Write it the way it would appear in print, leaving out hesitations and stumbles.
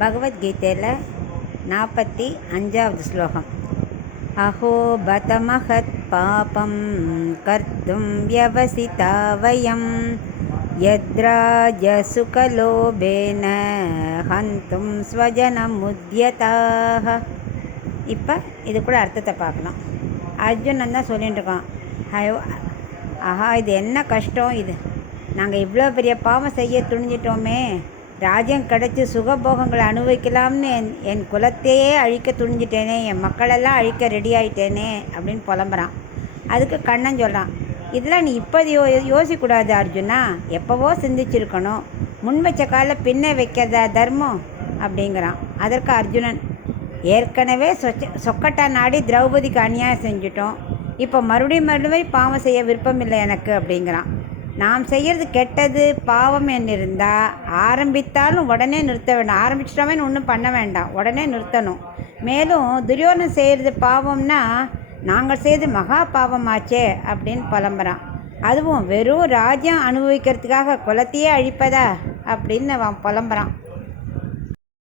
பகவத்கீதையில் 45வது ஸ்லோகம். அஹோ பத மகத் பாபம் கர்த்தும் வ்யவசிதா வயம் யத்ராஜசுகலோபேன ஹந்தும் ஸ்வஜனம் உத்யதாக. இப்போ இது கூட அர்த்தத்தை பார்க்கலாம். அர்ஜுனன் தான் சொல்லிட்டு இருக்கான், ஆஹா இது என்ன கஷ்டம், இது நாங்கள் இவ்வளோ பெரிய பாவம் செய்ய துணிஞ்சிட்டோமே, ராஜ்யம் கிடச்சி சுகபோகங்களை அனுபவிக்கலாம்னு என் குலத்தையே அழிக்க துணிஞ்சிட்டேனே, என் மக்களெல்லாம் அழிக்க ரெடி ஆகிட்டேனே அப்படின்னு புலம்புறான். அதுக்கு கண்ணன் சொல்கிறான், இதெல்லாம் நீ இப்போது யோசிக்கக்கூடாது அர்ஜுனா, எப்போவோ சிந்திச்சிருக்கணும், முன் வச்ச காலை பின்ன வைக்கிறதா தர்மம் அப்படிங்கிறான். அதற்கு அர்ஜுனன், ஏற்கனவே சொக்கட்டா நாடி திரௌபதிக்கு அநியாயம் செஞ்சிட்டோம், இப்போ மறுபடியும் பாவம் செய்ய விருப்பம் இல்லை எனக்கு அப்படிங்கிறான். நாம் செய்கிறது கெட்டது பாவம் என்ன இருந்தால் ஆரம்பித்தாலும் உடனே நிறுத்த வேண்டாம், ஆரம்பிச்சிட்டோமே ஒன்றும் பண்ண வேண்டாம், உடனே நிறுத்தணும். மேலும் துரியோதனன் செய்கிறது பாவம்னா நாங்கள் செய்து மகா பாவமாச்சே அப்படின்னு புலம்புறான். அதுவும் வெறும் ராஜ்யம் அனுபவிக்கிறதுக்காக குலத்தையே அழிப்பதா அப்படின்னு அவன் புலம்புறான்.